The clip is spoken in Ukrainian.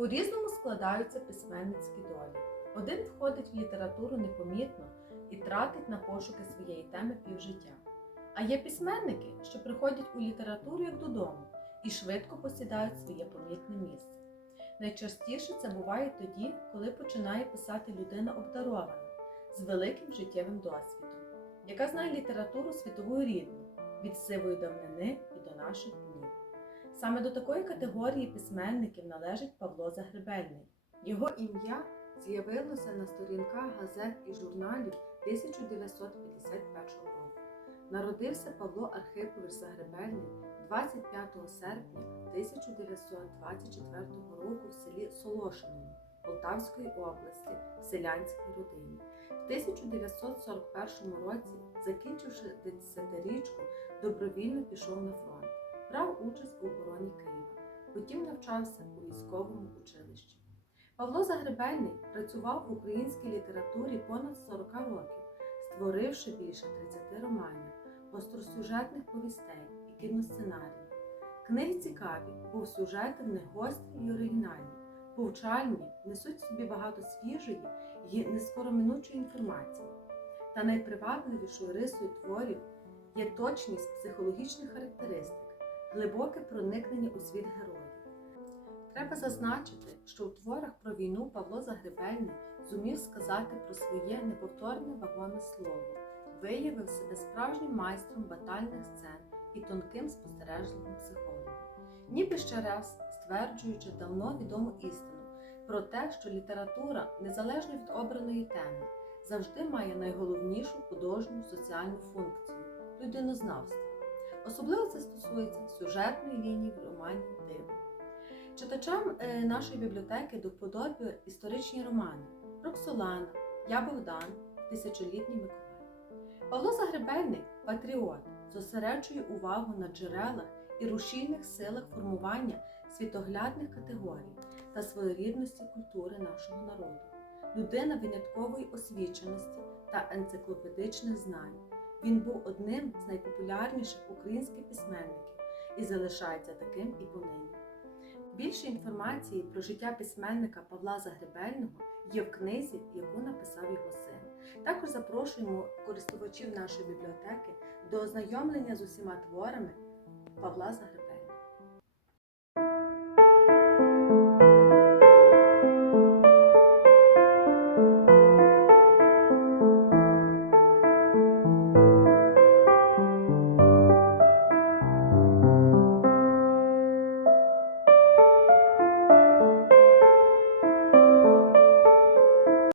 По-різному складаються письменницькі долі. Один входить в літературу непомітно і тратить на пошуки своєї теми півжиття. А є письменники, що приходять у літературу як додому і швидко посідають своє помітне місце. Найчастіше це буває тоді, коли починає писати людина обдарована з великим життєвим досвідом, яка знає літературу світову рідну від сивої давнини і до наших днів. Саме до такої категорії письменників належить Павло Загребельний. Його ім'я з'явилося на сторінках газет і журналів 1951 року. Народився Павло Архипович Загребельний 25 серпня 1924 року в селі Солошиному Полтавської області в селянській родині. В 1941 році, закінчивши десятирічку, добровільно пішов на фронт, брав участь у обороні Києва, потім навчався у військовому училищі. Павло Загребельний працював в українській літературі понад 40 років, створивши більше 30 романів, гостросюжетних повістей і кіносценаріїв. Книги цікаві, бо сюжети в них гострі і оригінальні, повчальні, несуть собі багато свіжої і нескороминучої інформації. Та найпривабливішою рисою творів є точність психологічних характеристик, глибоке проникнення у світ героїв. Треба зазначити, що у творах про війну Павло Загребельний зумів сказати про своє неповторне вагоме слово, виявив себе справжнім майстром батальних сцен і тонким спостережливим психологом, ніби ще раз стверджуючи давно відому істину про те, що література, незалежно від обраної теми, завжди має найголовнішу художню соціальну функцію людинознавство. Особливо це стосується сюжетної лінії в романі Диво. Читачам е, нашої бібліотеки до вподоби історичні романи Роксолана, Я Богдан, Тисячолітній Миколай. Павло Загребельник патріот, зосереджує увагу на джерелах і рушійних силах формування світоглядних категорій та своєрідності культури нашого народу, людина виняткової освіченості та енциклопедичних знань. Він був одним з найпопулярніших українських письменників і залишається таким і понині. Більше інформації про життя письменника Павла Загребельного є в книзі, яку написав його син. Також запрошуємо користувачів нашої бібліотеки до ознайомлення з усіма творами Павла Загребельного.